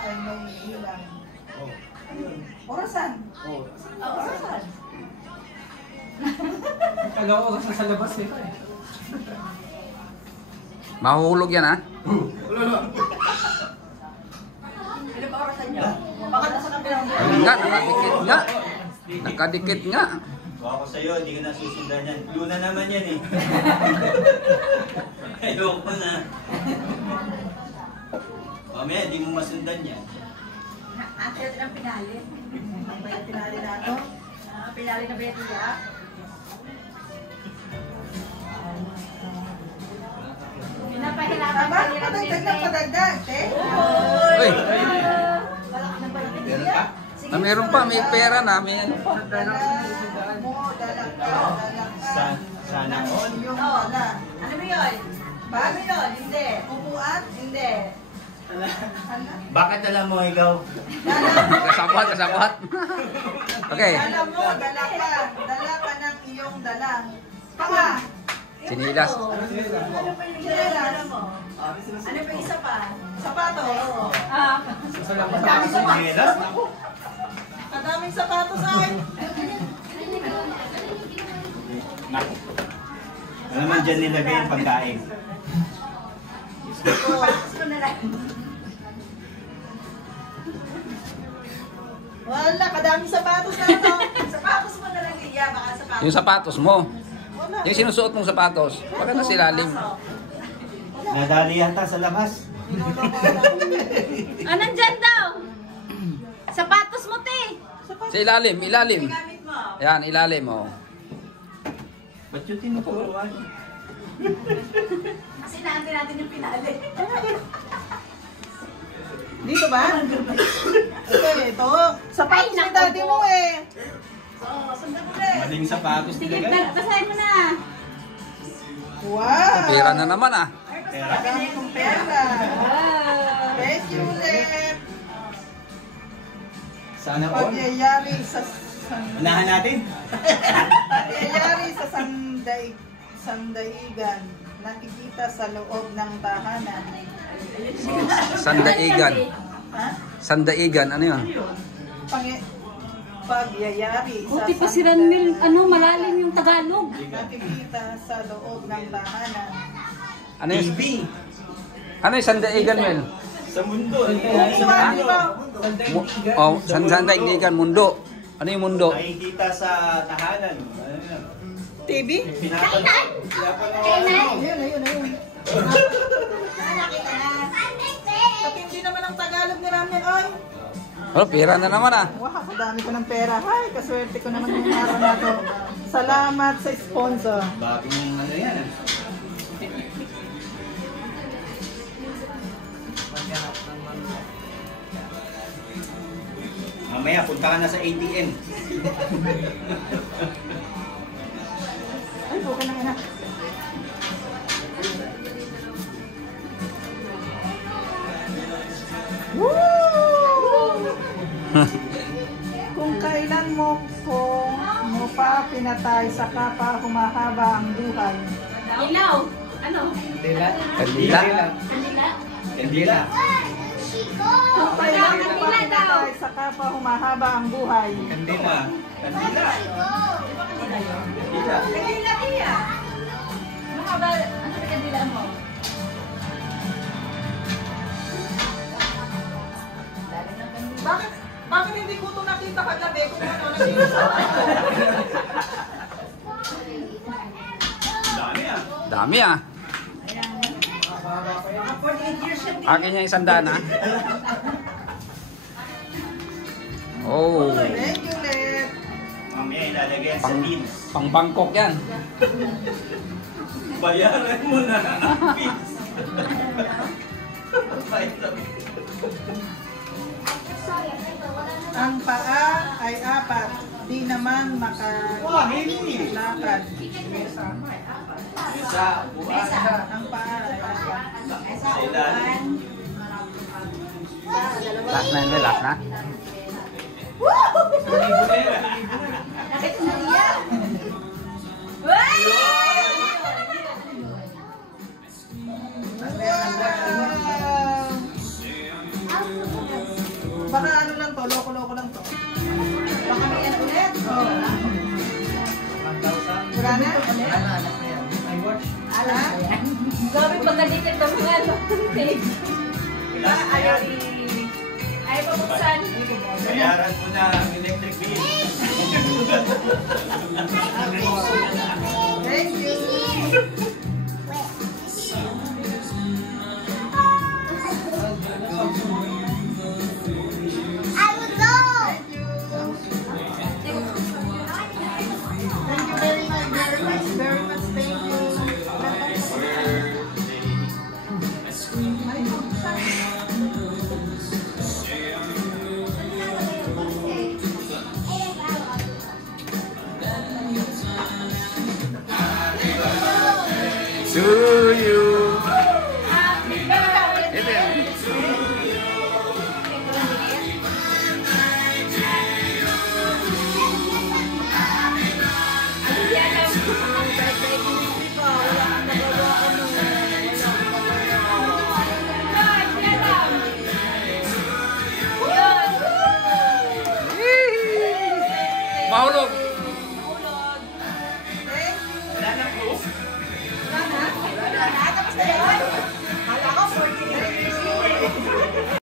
ay may ilang. Oh. Orasan. Oh. Orasan. Kala ko kasi sa labas eh. Mahuhulog yan, ha? Wala. Ano ba orasan niya? Baka nasa kabilang niya. Ayun nga, nakadikit nga. Nakadikit nga. Kung ako sa'yo, hindi ka nasusundan yan. Luna naman yan eh. Ayoko na. Mamaya, hindi mo masundan yan. Ate, ito ang pinali. Ang ba yung pinali na ito? Pinali na ba yung tiyak? Pinapahirapan ka nila. Padagdag na padagdag, te. Uy, Wala ka na ba natin Meron tiyak? ka? na meron pa, may pera na, may ano pa. Dala mo, dala ka. Sana all. Yung dala. Ano ba yun? Paano yun? Hindi. Upuan? Hindi. Hala. Bakit alam mo ikaw? Kasabot, kasabot. Okay. Dala mo, dala ka. Dala ka ng iyong dala. Panga. Sinilas. Ano pa yung dala mo? Ano pa isa pa? Sapatos. Sinelas? Ako. Kadaming sapatos ay. Naku. Ano naman dyan nilagay yung pagkain? Patas ko na lang. Wala, kadaming sapatos na ito. Sapatos mo na lang niya. Baka sapatos. Yung sapatos mo. Wala. Yung sinusuot mong sapatos. Baka na silalim. Nadali yata sa labas. Ah, nandyan daw. Sapatos mo, te. Sa ilalim, ilalim. Gamit mo. Yan, ilalim, oh. Ba't yung tinuturuan? Kasi natin natin yung pinali. Dito ba? Ito. Sapatos Ay, ni daddy mo eh. Oo, sundan mo rin. Maling sapatos Sige, nilagay. basahin mo na. Wow. Pera na naman, ah. Dami kong pera. Thank you ulit. Sana all. Pagyayari sa Unahan natin. pagyayari sa sandaigan. Nakikita sa loob ng tahanan. Sandaigan. Ha? Sandaigan, ano yun? Pagyayari sa Buti pa si Ranmil, malalim yung Tagalog. nakikita sa loob ng tahanan. Ano yun? TV. Ano yung sandaigan, Mel? Sa mundo. Upuan, di ba? Oh, sandaigan, mundo. Ano yung mundo? Nakikita sa tahanan. Ano yan? TV? Kainan! Kainan! Ayun. Nakita na. Katindi naman ang Tagalog ni Ramel. Ay, Oh, pera na naman, ah. wow, kadami ko ng pera. Ay, kaswerte ko naman yung araw na to. Salamat sa sponsor. Bagong ano yan. Mamaya, punta ka na sa ATM. Ay, buka na ina. Woo! Kung kailan mo pa pinatay, saka pa humahaba ang buhay. Ilaw! Ano? Kandila. Kanila? Kandila. Kung kailan mo pa pinatay, saka pa humahaba ang buhay. Kandila. Kandila. Kandila. Kanila niya. Ano ka ba? Ano sa kanila mo? Bakit hindi ko ito nakita kagabi kung ano nag-iusapan? Dami ah. Dami, ah. Mga 48 years siya. Akin niya isang dana. Oh. Thank you, Let. Mamaya ilalagay yan sa Pang, pins. pang Bangkok yan. Bayaran mo na ang pins. Bayaran mo. Ang paa ay apat. Di naman makalakad. Isa, buwan. Ang paa ay apat. Sa ilalim. Last na yun, last na. Nakita na niya. Uy! Wow! Baka ano lang to, loko-loko lang to. Baka may ano ulit. Wala na? Ala? Grabe pagkadikit ng mga ano. Diba? Ayaw Ay, pabuksan. Bayaran ko na ang electric bill. Thank you. Thank you very much, very much, very much. Thank you. To you. Ito yan. Mahulog. Wala na po. Wala na? Wala na? Tapos na yun?